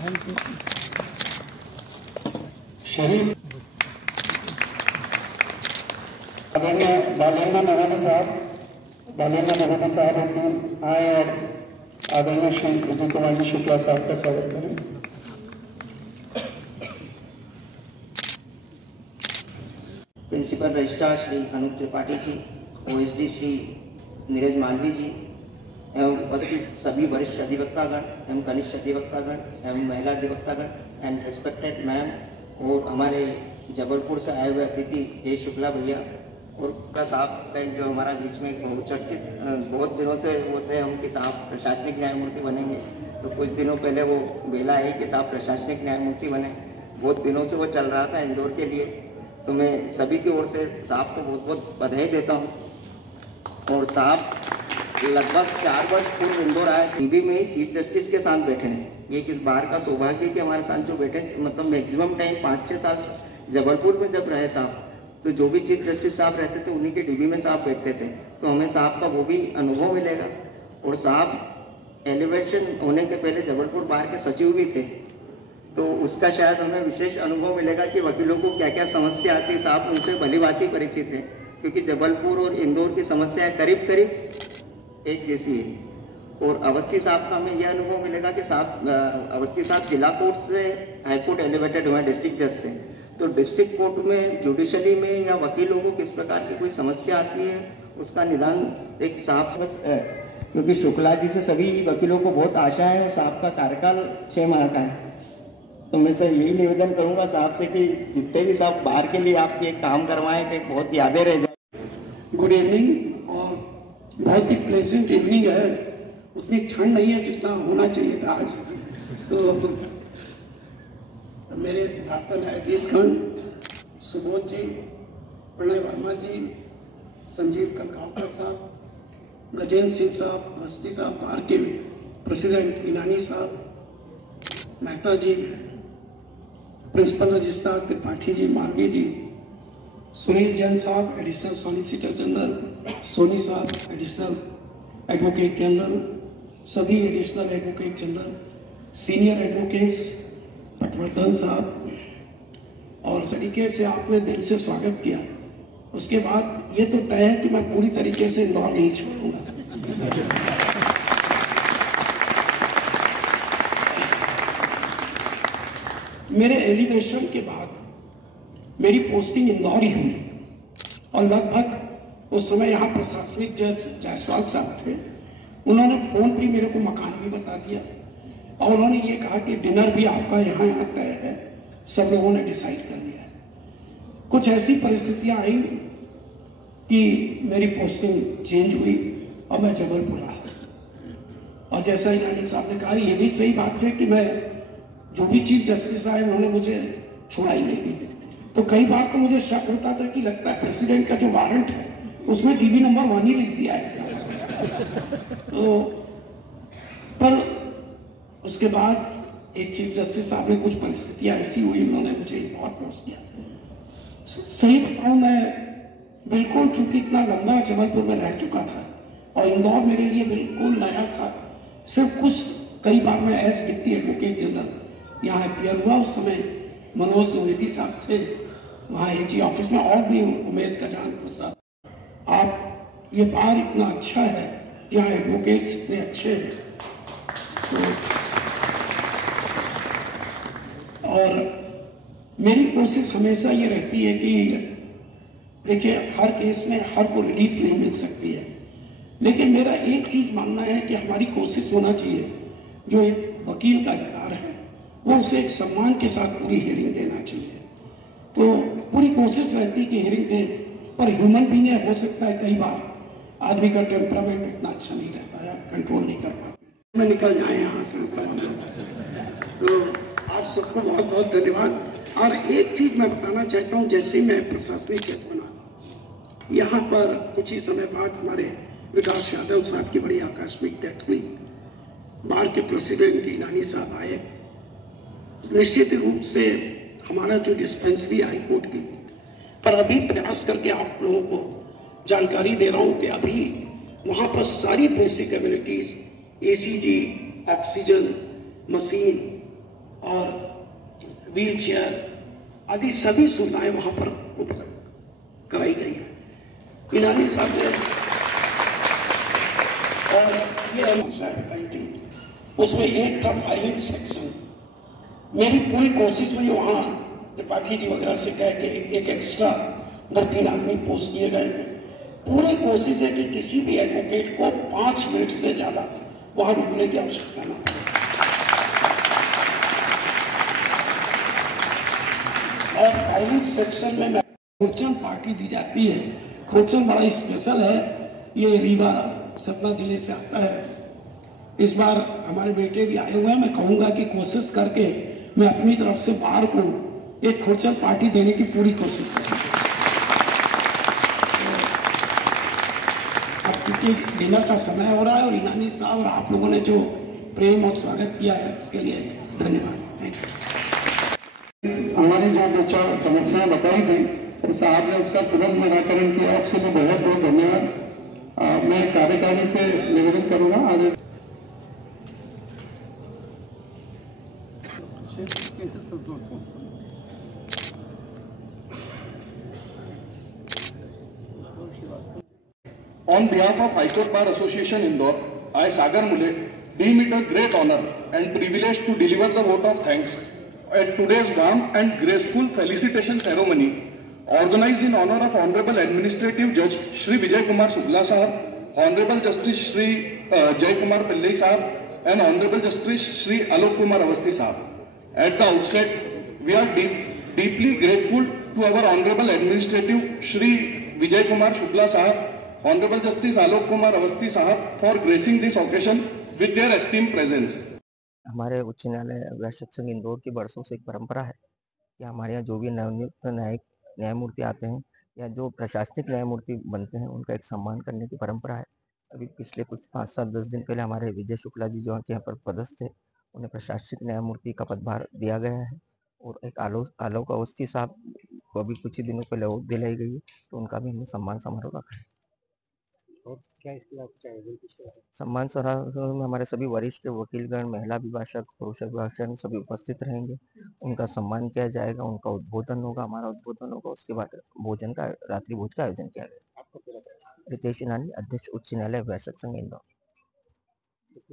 शहीद आदरणीय बालेंद्र नवानी साहब उद्दीन आए और आदरणीय श्री विजय कुमार जी शुक्ला साहब का स्वागत करें। Principal registrar Shri Anoop Tripathi ji, OSD Shri Neeraj Malvi जी एवं उपस्थित सभी वरिष्ठ अधिवक्तागण एवं कनिष्ठ अधिवक्तागण एवं महिला अधिवक्तागण एंड रिस्पेक्टेड मैम, और हमारे जबलपुर से आए हुए अतिथि जय शुक्ला भैया और का साहब का जो हमारा बीच में बहुचर्चित बहुत दिनों से होते हैं हम कि साहब प्रशासनिक न्यायमूर्ति बनेंगे, तो कुछ दिनों पहले वो बेला है कि साहब प्रशासनिक न्यायमूर्ति बने। बहुत दिनों से वो चल रहा था इंदौर के लिए, तो मैं सभी की ओर से साहब को बहुत बहुत बधाई देता हूँ। और साहब लगभग 4 वर्ष पूर्व इंदौर आए, टीवी में ही चीफ जस्टिस के साथ बैठे हैं। ये किस बार का सौभाग्य कि हमारे साथ जो बैठे, मतलब मैक्सिमम टाइम 5-6 साल जबलपुर में जब रहे साहब, तो जो भी चीफ जस्टिस साहब रहते थे उन्हीं के टीवी में साहब बैठते थे, तो हमें साहब का वो भी अनुभव मिलेगा। और साहब एलिवेशन होने के पहले जबलपुर बार के सचिव भी थे, तो उसका शायद हमें विशेष अनुभव मिलेगा कि वकीलों को क्या क्या समस्या आती है। साहब उनसे भली भांति परिचित है, क्योंकि जबलपुर और इंदौर की समस्याएं करीब करीब एक जैसी है। और अवस्थी साहब का हमें यह अनुभव मिलेगा कि साहब अवस्थी साहब जिला कोर्ट से हाईकोर्ट एलिवेटेड हुए डिस्ट्रिक्ट जज से, तो डिस्ट्रिक्ट कोर्ट में जुडिशली में या वकीलों को किस प्रकार की कोई समस्या आती है उसका निदान एक साहब, क्योंकि शुक्ला जी से सभी वकीलों को बहुत आशा है और साहब का कार्यकाल 6 माह का है। तो मैं सर यही निवेदन करूंगा साहब से कि जितने भी साहब बाहर के लिए आप ये काम करवाएं कि बहुत यादें रह जाए। गुड इवनिंग, और बहुत ही प्लेजेंट इवनिंग है। उतनी ठंड नहीं है जितना होना चाहिए था आज। तो मेरे प्राक्तन न्यायाधीशगण सुबोध जी, प्रणय वर्मा जी, संजीव कनकावकर साहब, गजेंद्र सिंह साहब, अवस्थी साहब, बार के प्रेसिडेंट ईनानी साहब, मेहता जी, प्रिंसिपल रजिस्ट्रार त्रिपाठी जी, मालवी जी, सुनील जैन साहब एडिशनल सॉलिसिटर जनरल, सोनी साहब एडिशनल एडवोकेट जनरल, सभी additional advocate general, senior advocates, Patwardhan साहब, और तरीके से आपने दिल से स्वागत किया। उसके बाद ये तो तय है कि मैं पूरी तरीके से इंदौर नहीं छोड़ूंगा। मेरे एलिवेशन के बाद मेरी पोस्टिंग इंदौर ही हुई, और लगभग उस समय यहाँ प्रशासनिक जज जायसवाल साहब थे। उन्होंने फोन पे मेरे को मकान भी बता दिया, और उन्होंने ये कहा कि डिनर भी आपका यहाँ तय है, सब लोगों ने डिसाइड कर लिया। कुछ ऐसी परिस्थितियां आई कि मेरी पोस्टिंग चेंज हुई और मैं जबलपुर रहा। और जैसा ईरानी साहब ने कहा, ये भी सही बात है कि मैं जो भी चीफ जस्टिस आए उन्होंने मुझे छोड़ा ही नहीं। तो कई बार तो मुझे शक होता था कि लगता है प्रेसिडेंट का जो वारंट है उसमें DB नंबर 1 ही लिख दिया है। तो पर उसके बाद एक चीफ जस्टिस साहब ने, कुछ परिस्थितियां ऐसी हुई, उन्होंने मुझे इंदौर पोस्ट किया। सही बताऊं, मैं बिल्कुल चूंकि इतना लंबा जबलपुर में रह चुका था और इंदौर मेरे लिए बिल्कुल नया था। सिर्फ कुछ कई बार मैं एज डिप्टी एडवोकेट जनरल यहाँ अपीयर हुआ। उस समय मनोज द्विवेदी साहब थे वहाँ AG ऑफिस में, और भी उमेश गजानपुर साहब। आप ये बार इतना अच्छा है, यहाँ एडवोकेट्स इतने अच्छे हैं। और मेरी कोशिश हमेशा ये रहती है कि देखिए, हर केस में हर को रिलीफ नहीं मिल सकती है, लेकिन मेरा एक चीज मानना है कि हमारी कोशिश होना चाहिए, जो एक वकील का अधिकार है वो उसे एक सम्मान के साथ पूरी हियरिंग देना चाहिए। तो पूरी कोशिश रहती है कि हियरिंग दें, पर ह्यूमन बीइंग है, हो सकता है कई बार आदमी का टेम्परामेंट इतना अच्छा नहीं रहता है, कंट्रोल नहीं कर पाते, मैं निकल जाए यहाँ से। तो आप सबको बहुत बहुत धन्यवाद। और एक चीज मैं बताना चाहता हूँ, जैसे मैं प्रशासनिक जज बना, यहाँ पर कुछ ही समय बाद हमारे विकास यादव साहब की बड़ी आकस्मिक डेथ हुई। बार के प्रेसिडेंट ईनानी साहब आए। निश्चित रूप से हमारा जो डिस्पेंसरी हाई कोर्ट की, पर अभी प्रयास करके आप लोगों को जानकारी दे रहा हूँ कि अभी वहाँ पर सारी basic amenities, ACG, oxygen, machine, और व्हील चेयर आदि सभी सुविधाएं वहां पर उपलब्ध कराई गई है। ईरानी साहब ने और ये बताई थी, उसमें एक था फाइलिंग सेक्शन। मेरी पूरी कोशिश हुई वहां त्रिपाठी जी वगैरह से कह के एक एक्स्ट्रा 2-3 आदमी पोस्ट किए गए। पूरी कोशिश है कि किसी भी एडवोकेट को 5 मिनट से ज्यादा वहां रुकने की आवश्यकता न हो। और फाइलिंग सेक्शन में खुर्चन पार्टी दी जाती है। खुर्चन बड़ा स्पेशल है, ये रीवा सतना जिले से आता है। इस बार हमारे बेटे भी आए हुए हैं। मैं कहूंगा कि कोशिश करके मैं अपनी तरफ से बाहर को एक खुर्चन पार्टी देने की पूरी कोशिश करूंगा। अब चूंकि डिनर का समय हो रहा है और ईरानी साहब और आप लोगों ने जो प्रेम और स्वागत किया है उसके लिए धन्यवाद। Thank you. हमारी जो 2-4 समस्याएं बताई गई तो साहब ने उसका तुरंत निराकरण किया, उसके लिए बहुत बहुत धन्यवाद। मैं कार्यकारिणी से निवेदन करूंगा आगे। On behalf of High Court Bar Association Indore, I, Sagar Mule, deem it a great honor and privilege to deliver the vote of thanks at today's warm and graceful felicitation ceremony organized in honor of Honorable Administrative Judge Shri Vijay Kumar Shukla Sahab, Honorable Justice Shri Jay Kumar Pillai Sahab, and Honorable Justice Shri Alok Kumar Avasthi Sahab. At the outset, we are deeply grateful to our Honorable Administrative Shri Vijay Kumar Shukla Sahab, Honorable Justice Alok Kumar Avasthi Sahab for gracing this occasion with their esteemed presence. हमारे उच्च न्यायालय वैश्विक संघ इंदौर की वर्षों से एक परंपरा है कि हमारे यहाँ जो भी नवनियुक्त न्यायमूर्ति आते हैं या जो प्रशासनिक न्यायमूर्ति बनते हैं उनका एक सम्मान करने की परंपरा है। अभी पिछले कुछ 5-7-10 दिन पहले हमारे विजय शुक्ला जी जो यहाँ पर पदस्थ थे, उन्हें प्रशासनिक न्यायमूर्ति का पदभार दिया गया है और एक आलोक अवस्थी साहब को अभी कुछ ही दिनों पहले ओथ दिलाई गई है, तो उनका भी हमने सम्मान समारोह रखा है। और क्या इसके बाद सम्मान समारोह में हमारे सभी वरिष्ठ वकीलगण, महिला अभिभाषक, पुरुष अभिभाषक सभी उपस्थित रहेंगे। उनका सम्मान किया जाएगा, उनका उद्बोधन होगा, हमारा उद्बोधन होगा। उसके बाद भोजन का रात्रि भोज का आयोजन किया जाएगा। रितेश ईरानी, अध्यक्ष उच्च न्यायालय वैश्विक संघ इंदौर।